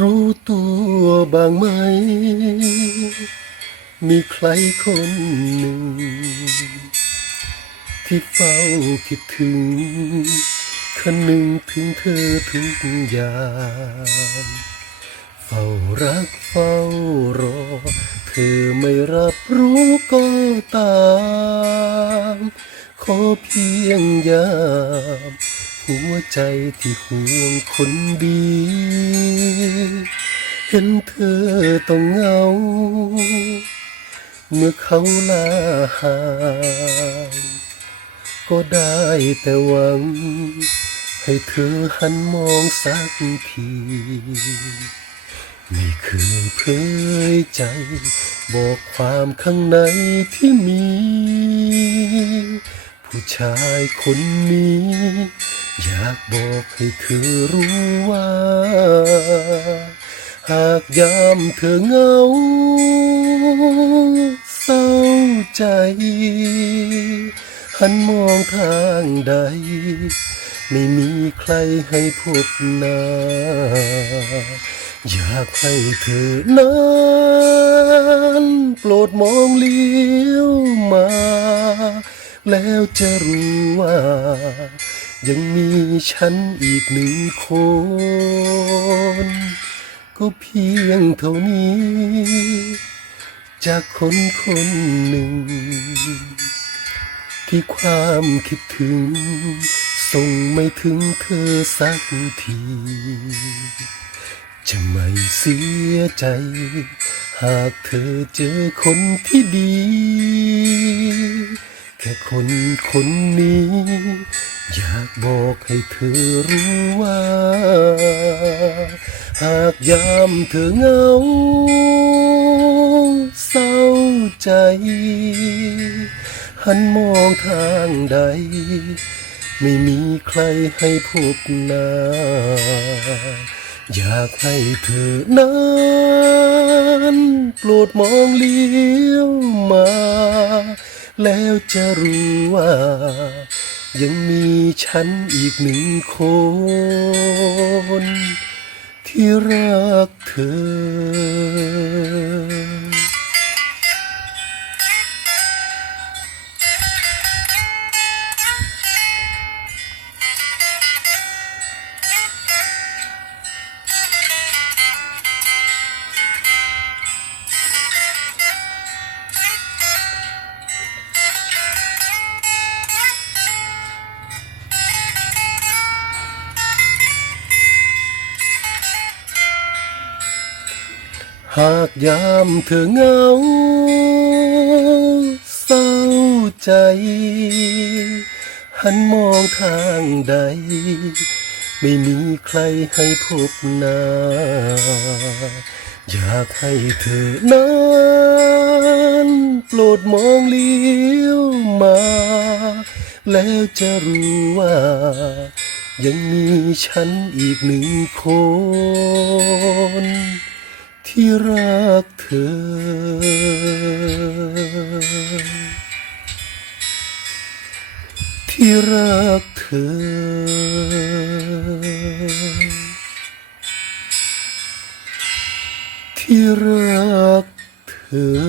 รู้ตัวบ้างไหม มีใครคนหนึ่ง ที่เฝ้าคิดถึงคนหนึ่งถึงเธอทุกยามเฝ้ารักเฝ้ารอ เธอไม่รับรู้ก็ตาม ขอเพียงยาม หัวใจที่ห่วงคนดี เห็นเธอต้องเหงา เมื่อเขาลาหายก็ได้แต่หวัง ให้เธอหันมองสักที ไม่เคยเผยใจ บอกความข้างในที่มี ผู้ชายคนนี้ อยากบอกให้เธอรู้ว่า หากยามเธอเงาเศร้าใจ หันมองทางใด ไม่มีใครให้พบหน้า อยากให้เธอนั้นโปรดมองเลี้ยวมา แล้วจะรู้ว่ายังมีฉันอีกหนึ่งคน ก็เพียงเท่านี้ จากคนคนหนึ่ง ที่ความคิดถึง ส่งไม่ถึงเธอสักที จะไม่เสียใจ หากเธอเจอคนที่ดี แค่คนคนนี้ อยากบอกให้เธอรู้ว่า หากยามเธอเหงาเศร้าใจ หันมองทางใด ไม่มีใครให้พบหน้า อยากให้เธอนั้นโปรดมองเลี้ยวมา แล้วจะรู้ว่ายังมีฉันอีกหนึ่งคน ที่รักเธอ หากยามเธอเหงาเศร้าใจ หันมองทางใด ไม่มีใครให้พบหน้า อยากให้เธอนั้นโปรดมองเลี้ยวมา แล้วจะรู้ว่า ยังมีฉันอีกหนึ่งคน ที่รักเธอ ที่รักเธอ ที่รักเธอ